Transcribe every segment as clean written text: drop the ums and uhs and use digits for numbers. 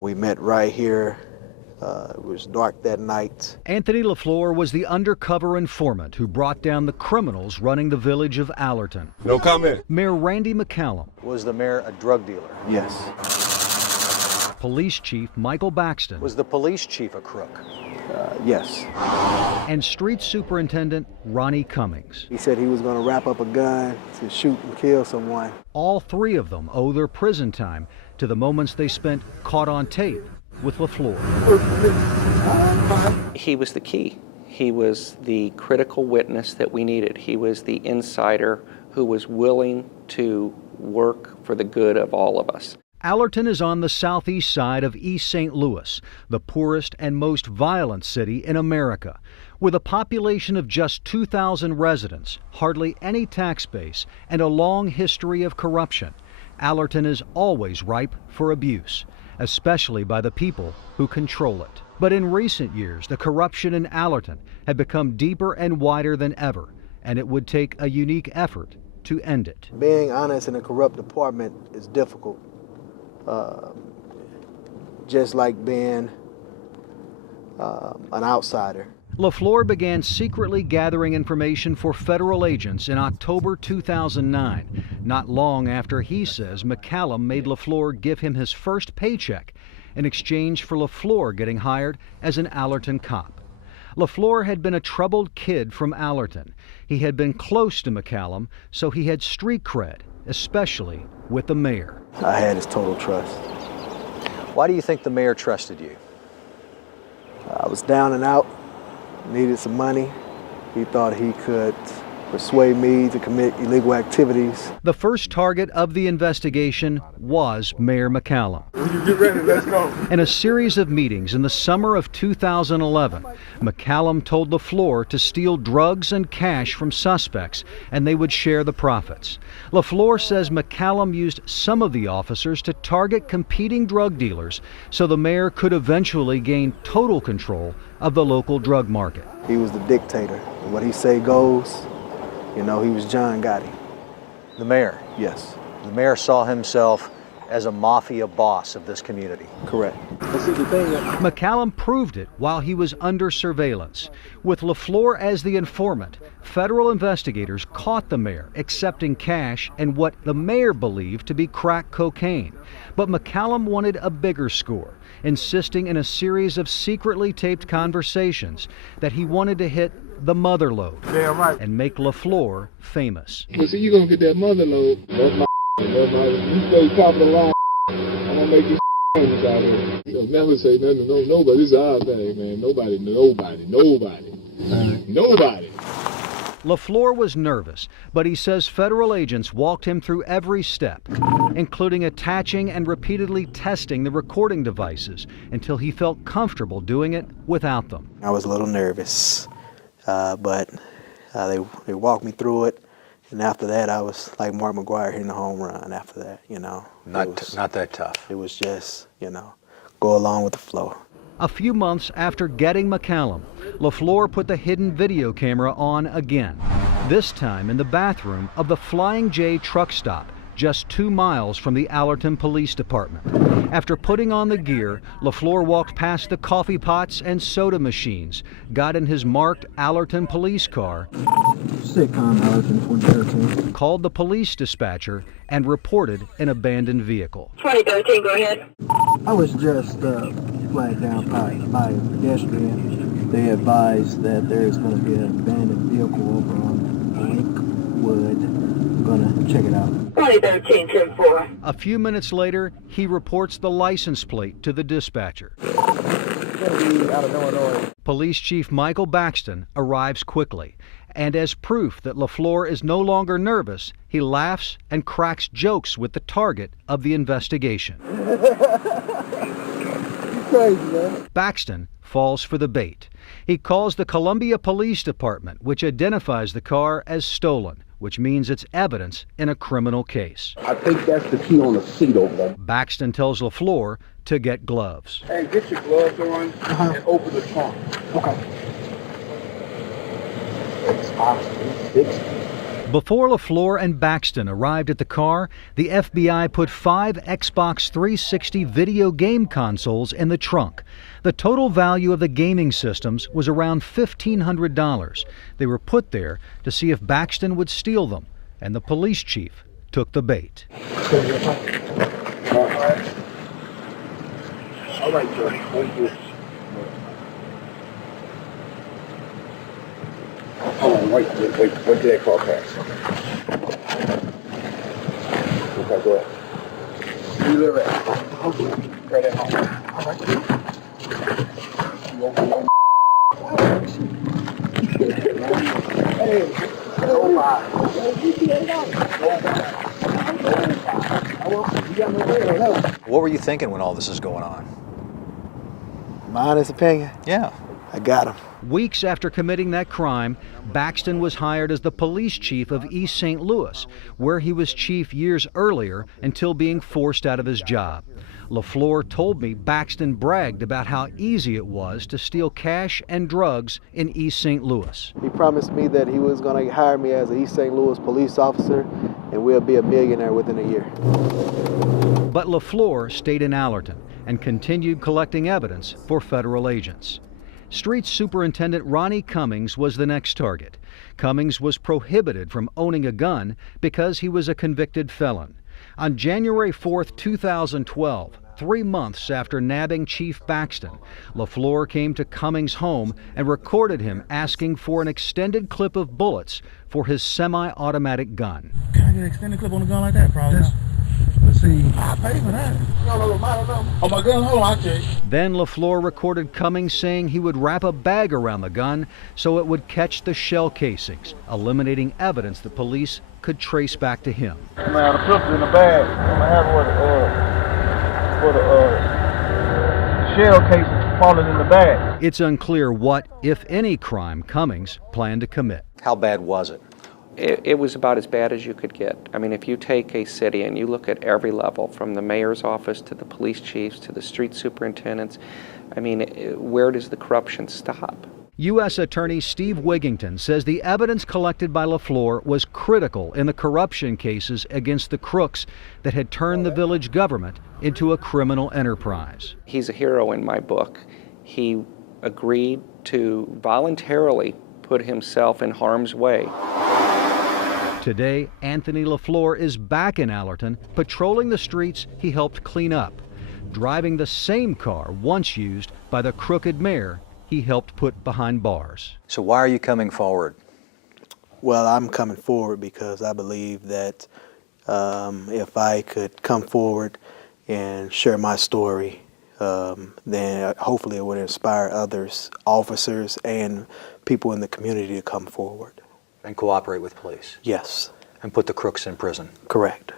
We met right here. It was dark that night. Anthony LaFleur was the undercover informant who brought down the criminals running the village of Allerton. No comment. Mayor Randy McCallum. Was the mayor a drug dealer? Yes. Police Chief Michael Baxton. Was the police chief a crook? Yes. And Street Superintendent Ronnie Cummings. He said he was going to wrap up a gun to shoot and kill someone. All three of them owe their prison time to the moments they spent caught on tape with LaFleur. He was the key. He was the critical witness that we needed. He was the insider who was willing to work for the good of all of us. Allerton is on the southeast side of East St. Louis, the poorest and most violent city in America. With a population of just 2,000 residents, hardly any tax base, and a long history of corruption, Allerton is always ripe for abuse, especially by the people who control it. But in recent years, the corruption in Allerton had become deeper and wider than ever, and it would take a unique effort to end it. Being honest in a corrupt department is difficult. Just like being an outsider. LaFleur began secretly gathering information for federal agents in October 2009, not long after he says McCallum made LaFleur give him his first paycheck in exchange for LaFleur getting hired as an Allerton cop. LaFleur had been a troubled kid from Allerton. He had been close to McCallum, so he had street cred, especially with the mayor. I had his total trust. Why do you think the mayor trusted you? I was down and out, needed some money. He thought he could persuade me to commit illegal activities. The first target of the investigation was Mayor McCallum. When you get ready, let's go. In a series of meetings in the summer of 2011, McCallum told LaFleur to steal drugs and cash from suspects, and they would share the profits. LaFleur says McCallum used some of the officers to target competing drug dealers so the mayor could eventually gain total control of the local drug market. He was the dictator. What he say goes. You know, he was John Gotti. The mayor? Yes. The mayor saw himself as a mafia boss of this community. Correct. McCallum proved it while he was under surveillance. With LaFleur as the informant, federal investigators caught the mayor accepting cash and what the mayor believed to be crack cocaine. But McCallum wanted a bigger score, insisting in a series of secretly taped conversations that he wanted to hit the mother lode and make LaFleur famous. Well, see, you're going to get that mother lode. That's my you stay top of the line, I'm going to make you famous out here. You'll never say nothing to nobody. This is our thing, man. Nobody. LaFleur was nervous, but he says federal agents walked him through every step, including attaching and repeatedly testing the recording devices until he felt comfortable doing it without them. I was a little nervous, but they walked me through it. And after that, I was like Mark McGwire hitting the home run after that, you know. Not that tough. It was just, you know, go along with the flow. A few months after getting McCallum, LaFleur put the hidden video camera on again, this time in the bathroom of the Flying J truck stop, just 2 miles from the Allerton Police Department. After putting on the gear, LaFleur walked past the coffee pots and soda machines, got in his marked Allerton police car, Sitcom Allerton 2013. called the police dispatcher, and reported an abandoned vehicle. 2013, go ahead. I was just flagged down by a pedestrian. They advised that there is going to be an abandoned vehicle over on Lakewood. I'm going to check it out. 2013, 10-4. A few minutes later, he reports the license plate to the dispatcher. Out of Illinois. Police Chief Michael Baxton arrives quickly, and as proof that LaFleur is no longer nervous, he laughs and cracks jokes with the target of the investigation. Crazy, man. Baxton falls for the bait. He calls the Columbia Police Department, which identifies the car as stolen, which means it's evidence in a criminal case. I think that's the key on the seat over there. Baxton tells LaFleur to get gloves. Hey, get your gloves on and open the trunk. Okay. Before LaFleur and Baxton arrived at the car, the FBI put 5 Xbox 360 video game consoles in the trunk. The total value of the gaming systems was around $1,500. They were put there to see if Baxton would steal them, and the police chief took the bait. All right, Johnny. Thank you. Oh, wait till that car pass. Okay, go ahead. You live at? Right at home. All right. Hey, oh my. What were you thinking when all this is going on? My honest opinion, Yeah. I got him. Weeks after committing that crime, Baxton was hired as the police chief of East St. Louis, where he was chief years earlier until being forced out of his job. LaFleur told me Baxton bragged about how easy it was to steal cash and drugs in East St. Louis. He promised me that he was going to hire me as an East St. Louis police officer, and we'll be a millionaire within a year. But LaFleur stayed in Allerton and continued collecting evidence for federal agents. Street Superintendent Ronnie Cummings was the next target. Cummings was prohibited from owning a gun because he was a convicted felon. On January 4, 2012, 3 months after nabbing Chief Baxton, LaFleur came to Cummings' home and recorded him asking for an extended clip of bullets for his semi-automatic gun. Can I get an extended clip on a gun like that? Probably not. Let's see. I pay for that. Oh, my gun? Hold on, I check. Then LaFleur recorded Cummings saying he would wrap a bag around the gun so it would catch the shell casings, eliminating evidence the police could trace back to him. Man, the pistol in the bag. I'm gonna have where the shell casings falling in the bag. It's unclear what, if any, crime Cummings planned to commit. How bad was it? It was about as bad as you could get. I mean, if you take a city and you look at every level, from the mayor's office to the police chiefs to the street superintendents, I mean, where does the corruption stop? U.S. Attorney Steve Wigington says the evidence collected by LaFleur was critical in the corruption cases against the crooks that had turned the village government into a criminal enterprise. He's a hero in my book. He agreed to voluntarily put himself in harm's way. Today, Anthony LaFleur is back in Allerton, patrolling the streets he helped clean up, driving the same car once used by the crooked mayor he helped put behind bars. So why are you coming forward? Well, I'm coming forward because I believe that if I could come forward and share my story, then hopefully it would inspire others, officers and people in the community to come forward. And cooperate with police? Yes. And put the crooks in prison? Correct.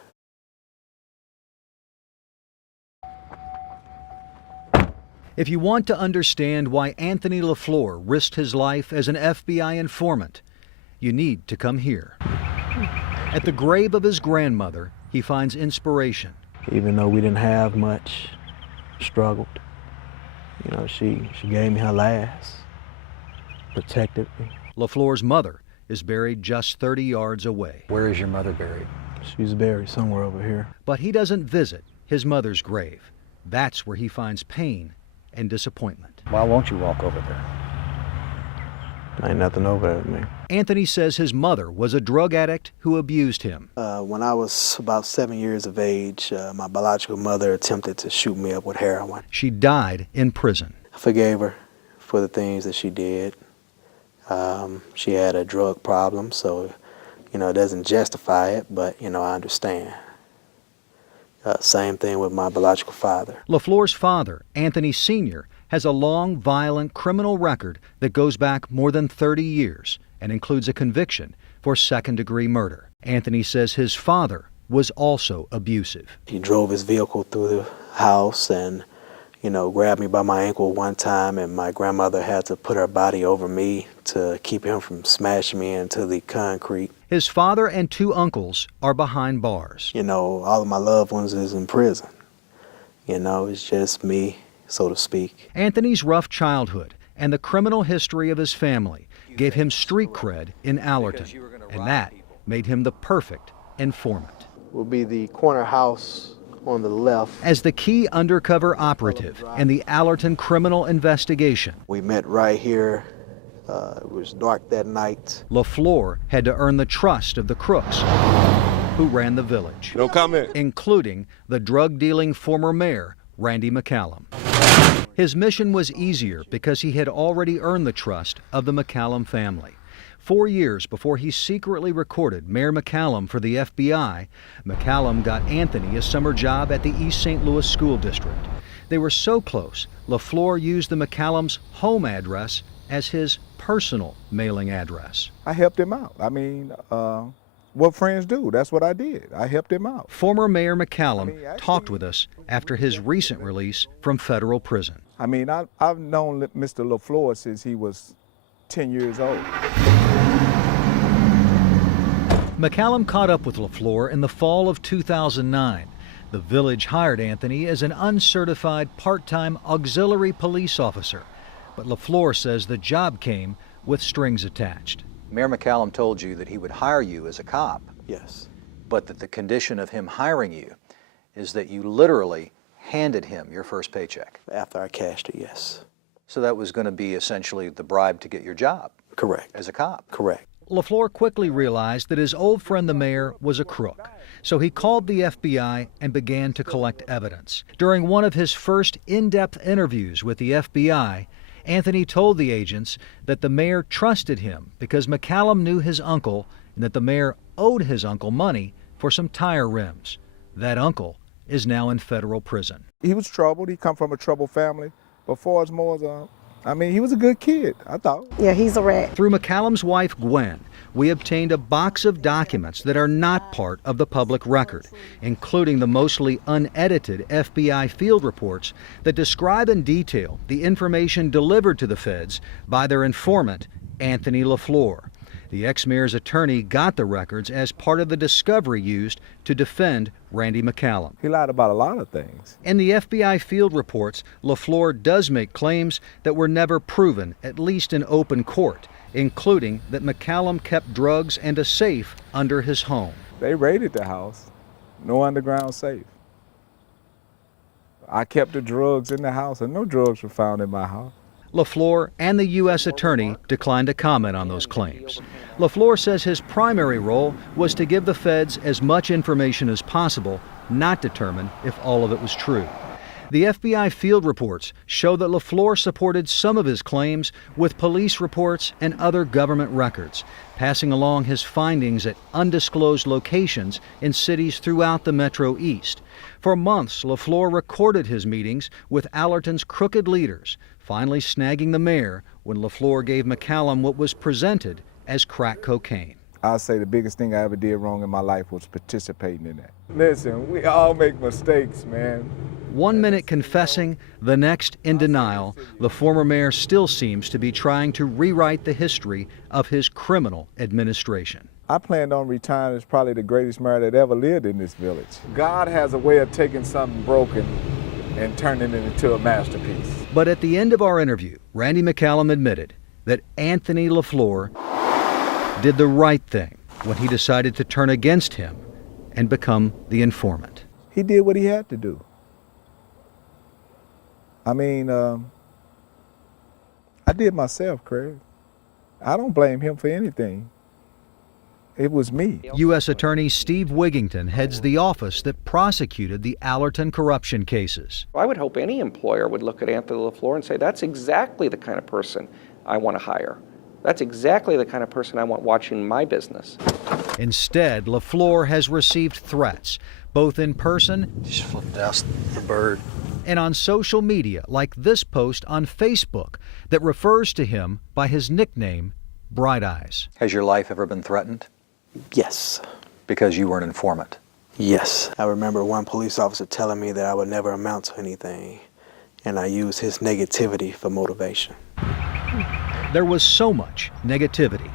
If you want to understand why Anthony LaFleur risked his life as an FBI informant, you need to come here. At the grave of his grandmother, he finds inspiration. Even though we didn't have much, struggled. You know, she gave me her last, protected me. LaFleur's mother is buried just 30 yards away. Where is your mother buried? She's buried somewhere over here. But he doesn't visit his mother's grave. That's where he finds pain and disappointment. Why won't you walk over there? Ain't nothing over there with me. Anthony says his mother was a drug addict who abused him. When I was about 7 years of age, my biological mother attempted to shoot me up with heroin. She died in prison. I forgave her for the things that she did. She had a drug problem, so, you know, it doesn't justify it, but, you know, I understand. Same thing with my biological father. LaFleur's father, Anthony Sr., has a long, violent criminal record that goes back more than 30 years and includes a conviction for second-degree murder. Anthony says his father was also abusive. He drove his vehicle through the house and, you know, grabbed me by my ankle one time, and my grandmother had to put her body over me to keep him from smashing me into the concrete. His father and 2 uncles are behind bars. You know, all of my loved ones is in prison. You know, it's just me, so to speak. Anthony's rough childhood and the criminal history of his family gave him street cred in Allerton, and that made him the perfect informant. Will be the corner house on the left. As the key undercover operative in the Allerton criminal investigation, We met right here. It was dark that night. LaFleur had to earn the trust of the crooks who ran the village, No comment. including the drug-dealing former mayor, Randy McCallum. His mission was easier because he had already earned the trust of the McCallum family. 4 years before he secretly recorded Mayor McCallum for the FBI, McCallum got Anthony a summer job at the East St. Louis School District. They were so close, LaFleur used the McCallum's home address as his personal mailing address. I helped him out. I mean, what friends do, that's what I did. I helped him out. Former Mayor McCallum talked with us after his recent release from federal prison. I mean, I've known Mr. LaFleur since he was 10 years old. McCallum caught up with LaFleur in the fall of 2009. The village hired Anthony as an uncertified part-time auxiliary police officer. But LaFleur says the job came with strings attached. Mayor McCallum told you that he would hire you as a cop, Yes. but that the condition of him hiring you is that you literally handed him your first paycheck. After I cashed it, yes. So that was going to be essentially the bribe to get your job Correct. as a cop. Correct. LaFleur quickly realized that his old friend the mayor was a crook, so he called the FBI and began to collect evidence. During one of his first in-depth interviews with the FBI, Anthony told the agents that the mayor trusted him because McCallum knew his uncle and that the mayor owed his uncle money for some tire rims. That uncle is now in federal prison. He was troubled. He come from a troubled family. But far as more as I mean, he was a good kid, I thought. Yeah, he's a rat. Through McCallum's wife, Gwen, we obtained a box of documents that are not part of the public record, including the mostly unedited FBI field reports that describe in detail the information delivered to the feds by their informant, Anthony LaFleur. The ex-mayor's attorney got the records as part of the discovery used to defend Randy McCallum. He lied about a lot of things. In the FBI field reports, LaFleur does make claims that were never proven, at least in open court, including that McCallum kept drugs and a safe under his home. They raided the house. No underground safe. I kept the drugs in the house, and no drugs were found in my house. LaFleur and the U.S. Attorney declined to comment on those claims. LaFleur says his primary role was to give the feds as much information as possible, not determine if all of it was true. The FBI field reports show that LaFleur supported some of his claims with police reports and other government records, passing along his findings at undisclosed locations in cities throughout the Metro East. For months, LaFleur recorded his meetings with Allerton's crooked leaders, finally snagging the mayor when LaFleur gave McCallum what was presented as crack cocaine. I'll say the biggest thing I ever did wrong in my life was participating in that. Listen, we all make mistakes, man. 1 minute confessing, the next in denial, the former mayor still seems to be trying to rewrite the history of his criminal administration. I planned on retiring as probably the greatest mayor that ever lived in this village. God has a way of taking something broken and turning it into a masterpiece. But at the end of our interview, Randy McCallum admitted that Anthony LaFleur did the right thing when he decided to turn against him and become the informant. He did what he had to do. I mean, I did myself, Craig. I don't blame him for anything. It was me. U.S. Attorney Steve Wigington heads the office that prosecuted the Allerton corruption cases. I would hope any employer would look at Anthony LaFleur and say, that's exactly the kind of person I want to hire. That's exactly the kind of person I want watching my business. Instead, LaFleur has received threats, both in person Just flipped out the bird. and on social media, like this post on Facebook that refers to him by his nickname, Bright Eyes. Has your life ever been threatened Yes. because you were an informant? Yes. I remember one police officer telling me that I would never amount to anything, and I used his negativity for motivation. There was so much negativity,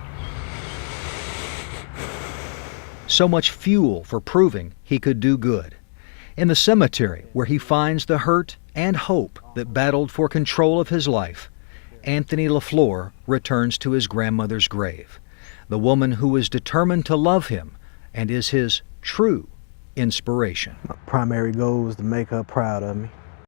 so much fuel for proving he could do good. In the cemetery where he finds the hurt and hope that battled for control of his life, Anthony LaFleur returns to his grandmother's grave. the woman who is determined to love him and is his true inspiration. My primary goal is to make her proud of me.